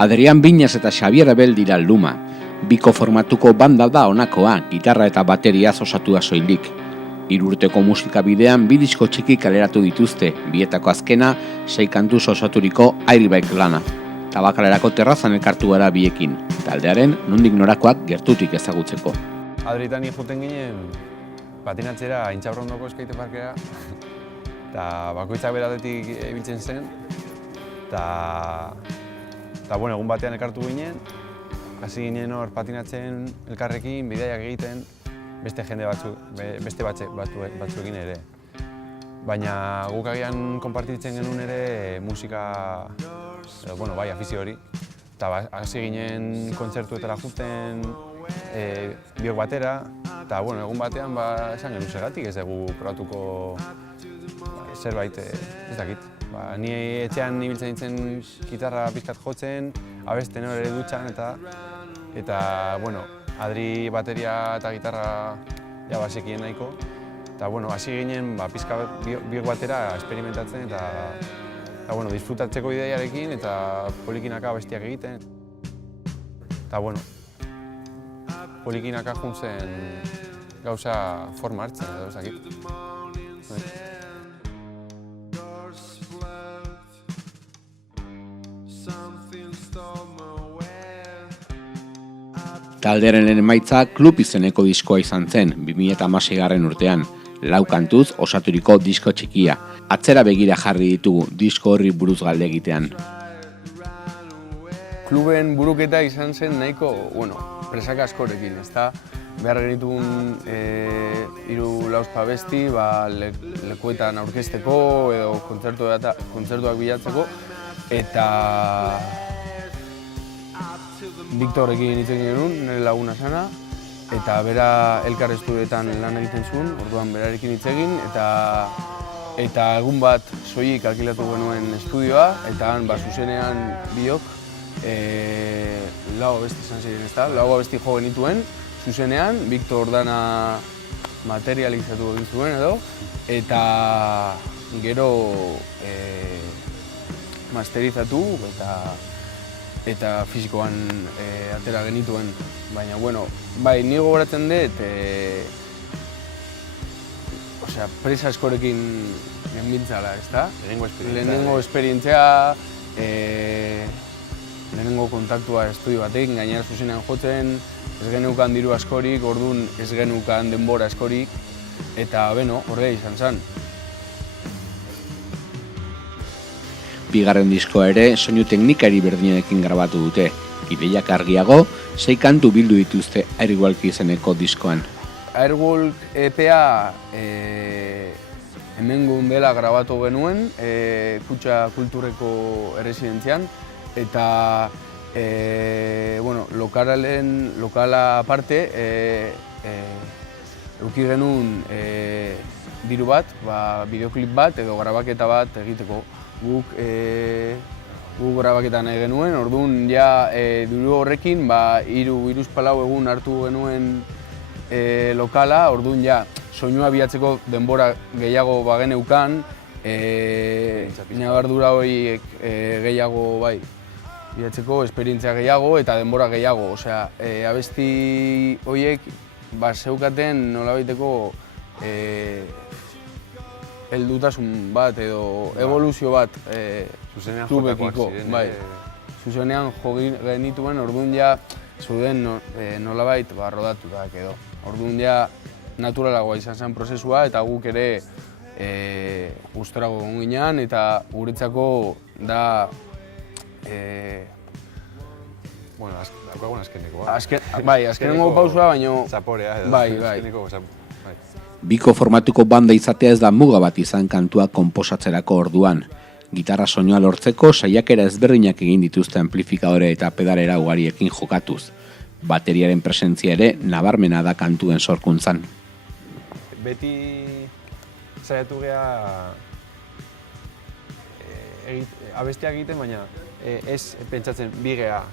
Adrián Viñas eta Xabier Abel dira Luma. Biko formatuko banda da honakoa, gitarra eta bateriaz osatua soilik. 3 urteko musika bidean 2 disko txiki kaleratu dituzte, bietako azkena 6 kantuz osaturiko Airbag lana. Tabakalerako terrazan elkartu gara biekin, taldearen nondik norakoak gertutik ezagutzeko. Adritan juten ginen patinatzera Intxaurrondoko skate parkera, eta bakoitzak beratetik ibiltzen zen, eta bueno, egun batean elkartu ginen, hasi ginen hor patinatzen elkarrekin, bidaiak egiten, beste jende batzuekin ere. Baina guk agian konpartitzen genuen ere musika, bai, afizio hori. Eta hasi ginen kontzertuetara juten, biok batera, eta egun batean esan genuen zergatik ez dugu probatuko zerbait, ez dakit. Ni etxean ibiltzen nintzen gitarra pizkat jotzen, abesten hor ere dutxan, eta Adri bateria eta gitarra bazekien nahiko. Eta hasi ginen pizka biok batera experimentatzen eta disfrutatzeko ideiarekin eta polikinaka bestiak egiten. Eta polikinaka juntzen gauza forma hartzen edo ez dakit. Taldearen emaitza Klub izeneko diskoa izan zen, 2016 urtean, 4 kantuz osaturiko disko txikia. Atzera begira jarri ditugu disko horri buruz galde egitean. Kluben buruketa izan zen nahiko, presaka askorekin, ezta? Behar genituen 3-4 abesti, lekuetan aurkezteko edo kontzertuak bilatzeko, eta Viktorrekin hitz egin genuen, nire laguna zana, eta bera elkar estudioetan lan egiten zuen, orduan berarekin hitz egin, eta egun bat soilik alkilatu genuen estudioa, eta han zuzenean biok, 4 abesti izan ziren, ezta? 4 abesti jo genituen, zuzenean, Viktor dana materializatu egin zuen edo, eta gero masterizatu eta fisikoan atera genituen, baina, ni gogoratzen dut, presa askorekin genbiltzala, ezta? Lehenengo esperientzia, lehenengo kontaktua estudio batekin, gainera zuzenean jotzen, ez geneukan diru askorik, orduan ez geneukan denbora askorik, eta horrela izan zen. Bigarren diskoa ere soinu teknikari berdinekin grabatu dute. Ideiak argiago, 6 kantu bildu dituzte Airwalk izeneko diskoan. Airwalk EPA hemengo dela grabatu genuen, Kutxa Kultureko erresidentzian, eta lokala aparte eduki genuen diru bat, bideoklip bat edo grabaketa bat egiteko. Guk grabaketa nahi genuen, orduan diru horrekin 3-4 egun hartu genuen lokala, orduan soinua bilatzeko denbora gehiago bageneukan, ñabardura horiek gehiago bilatzeko esperientzia gehiago eta denbora gehiago. Abesti horiek zeukaten nolabaiteko heldutasun bat edo eboluzio bat klubekiko. Zuzenean jo genituen, orduan zuden nolabait rodatutak edo. Orduan naturalagoa izan zen prozesua eta guk ere gustorago egon ginean eta guretzako da azkenengo pausua, baina zaporea edo azkeneko Biko formatuko banda izatea ez da muga bat izan kantua konposatzerako orduan. Gitarra soinua lortzeko saiakera ezberdinak egin dituzte amplifikadore eta pedalera ugariekin jokatuz. Bateriaren presentzia ere nabarmena da kantuen sorkuntzan. Beti saiatu geha abestiak egiten, baina ez pentsatzen bigea,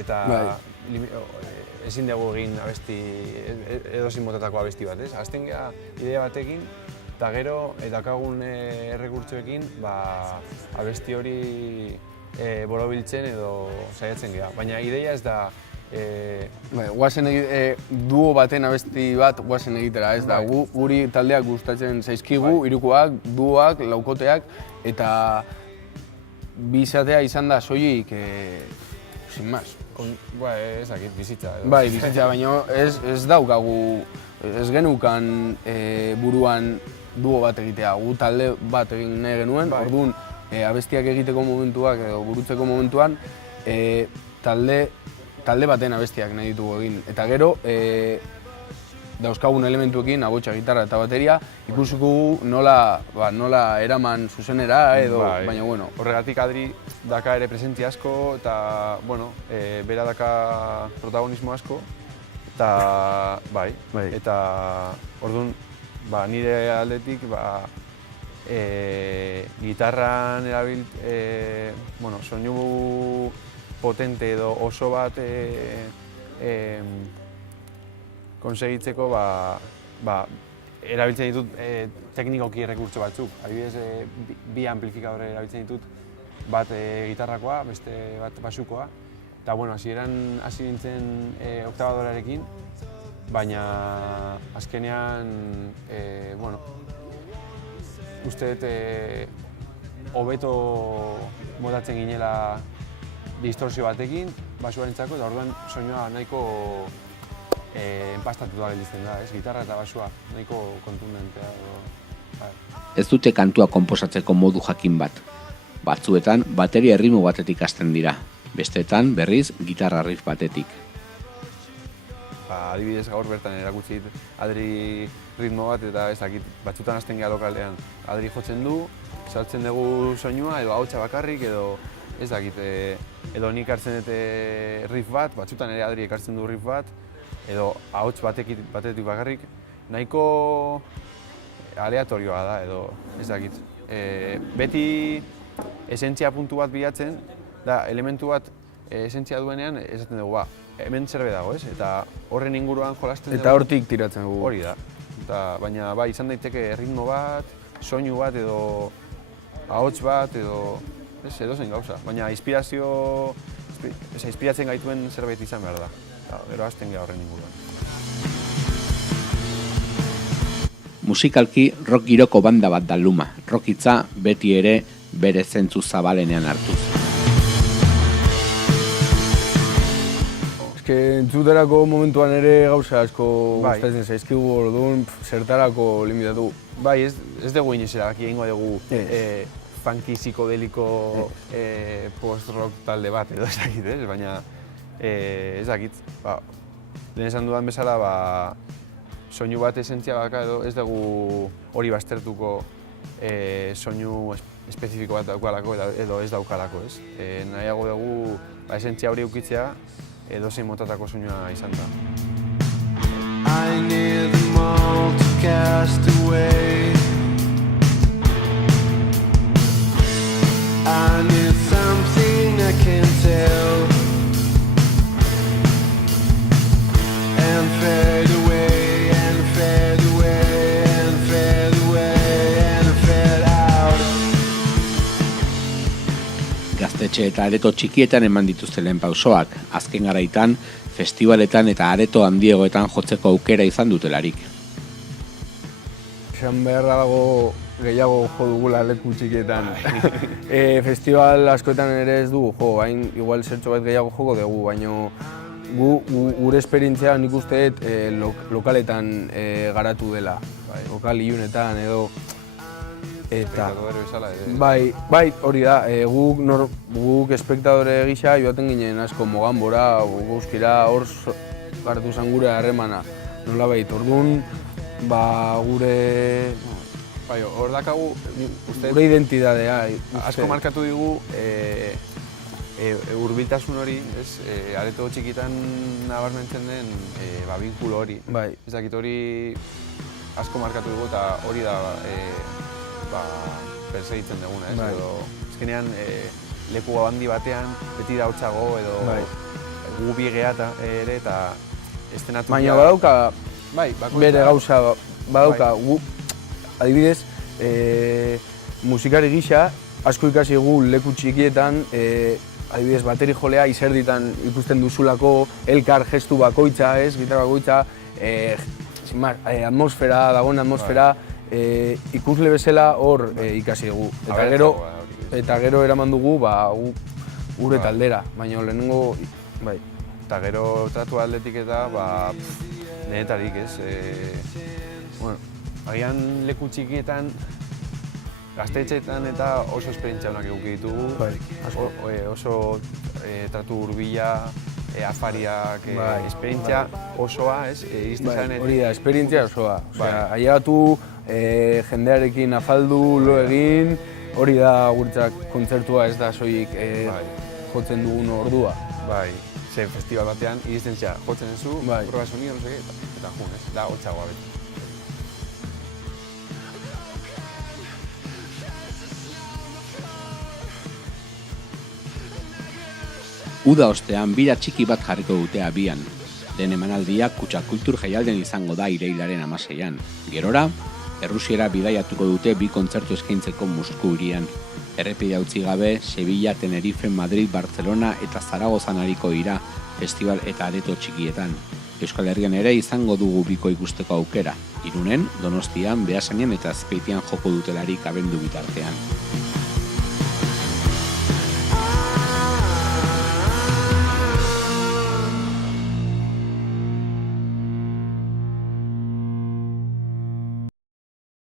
eta ezin dugu egin abesti, edozein motatako abesti bat, ez? Hasten geha idea batekin, eta gero, daukagun errekurtsoekin, abesti hori borobiltzen edo saiatzen geha. Baina ideia ez da Guazen duo baten abesti bat guazen egitera, ez da, guri taldeak gustatzen zaizkigu, hirukoak, duoak, laukoteak, eta bi izatea izan da soilik, sin más. Ez dakit, bizitza. Bai, bizitza, baina ez daukagu, ez genukan buruan duo bat egitea, gu talde bat egin nahi genuen, orduan abestiak egiteko momentuak edo burutzeko momentuan talde baten abestiak nahi ditugu egin. Eta gero, dauzkagun elementuekin, agotxa, gitarra eta bateria, ikusiko nola eraman zuzenera edo, baina bueno. Horregatik Adri daka ere presentzia asko eta, bueno, bera daka protagonismo asko. Eta, eta orduan, nire aldetik, gitarran erabilt, soinu potente edo oso bat konsegitzeko erabiltzen ditut teknikoki errekurtso batzuk. Adibidez, bi amplifikadore erabiltzen ditut, bat gitarrakoa, beste bat basukoa. Eta, hasieran hasi nintzen oktabadorearekin, baina azkenean, uste dut hobeto modatzen ginela distorsio batekin, basuarentzako, eta orduan soinua nahiko enpastatuta gelditzen da, gitarra eta basua nahiko kontundentea. Ez dute kantua konposatzeko modu jakin bat. Batzuetan bateria erritmo batetik hasten dira, besteetan berriz gitarra riff batetik. Adibidez gaur bertan erakutsi dit Adri ritmo bat eta ez dakit, batzutan hasten geha lokaldean. Adri jotzen du, saltzen dugu soinua edo ahotsa bakarrik edo ez dakit, edo nik hartzen dut riff bat, batzutan ere Adri ekartzen du riff bat, edo ahots batetik bakarrik, nahiko aleatorioa da, edo ez dakit. Beti esentzia puntu bat bilatzen, da elementu bat esentzia duenean esaten dugu, hemen zerbe dago, ez? Eta horren inguruan jolasten dugu. Eta hortik tiratzen dugu. Hori da. Baina izan daiteke ritmo bat, soinu bat edo ahots bat edo edozein gauza. Baina inspiratzen gaituen zerbait izan behar da. Gero hasten geha horren inguruan. Musikalki rock giroko banda bat da Luma. Rock hitza beti ere bere zentzu zabalenean hartuz. Entzuterako momentuan ere gauza asko gustatzen zaizkigu, orduan zertarako limitatu. Ez dugu inoiz erabaki egingo dugu funky psikodeliko post-rock talde bat edo ez dakit, baina ez dakit. Lehen esan dudan bezala, soinu bat esentzia baka edo ez dugu hori baztertuko soinu espezifiko bat daukalako edo ez daukalako, ez? Nahiago dugu esentzia hori ukitzea edozein motatako soinua izan da. I need them all to cast away. I need something I can tell and fade away and fade away and fade away and fade out. Gaztetxe eta areto txikietan eman dituzte lehen pausoak, azken garaitan, festivaletan eta areto handiegoetan jotzeko aukera izan dutelarik. Esan beharra dago gehiago jo dugula leku txikietan. Festival askoetan ere ez dugu jo, hain igual zertxo bat gehiago joko dugu, baina gure esperientzia nik uste lokaletan garatu dela, lokal ilunetan edo. Bai, hori da, guk espektadore gisa joaten ginen asko Moganbora, Guzkira, hor garatu zen gure harremana. Nolabait, orduan, gure... Hor dakagu, gure identidadea. Asko markatu digu hurbiltasun hori, areto txikitan nabarmentzen den binkulo hori. Ez dakit hori asko markatu dugu eta hori da persegitzen duguna, ez? Ezkenean leku handi batean beti da hotxago edo gu bi geha ere eta estenatu... Baina badauka bere gauza, badauka adibidez musikari gisa asko ikasi dugu leku txikietan, adibidez, bateri jolea izerditan ikusten duzulako elkar gestu bakoitza, gitarra bakoitza, atmosfera, dagoen atmosfera, ikusle bezala hor ikasi dugu. Eta gero eraman dugu gure taldera, baina lehenengo, bai. Eta gero tratu atletik eta denetarik, agian leku txikietan, gaztetxeetan eta oso esperientzia honak eduki ditugu, oso tratu hurbila, afariak, esperientzia osoa, iristen zaren... Hori da, esperientzia osoa. Ailegatu, jendearekin afaldu, lo egin, hori da guretzat kontzertua ez da soilik jotzen dugun ordua. Bai, ze festival batean iristen zea, jotzen zu, proba sonido, no seke, eta jun, da hotxagoa beti. Uda ostean bira txiki bat jarriko dute abian. Den emanaldia Kutxa Kultur Jaialden izango da irailaren 16an. Gerora, Errusiera bidaiatuko dute 2 kontzertu eskaintzeko Mosku hirian. Errepidea utzi gabe, Sevilla, Tenerife, Madrid, Barcelona eta Zaragozan ariko dira festival eta areto txikietan. Euskal Herrian ere izango dugu biko ikusteko aukera. Irunen, Donostian, Beasainen eta Azpeitian joko dutelarik abendu bitartean.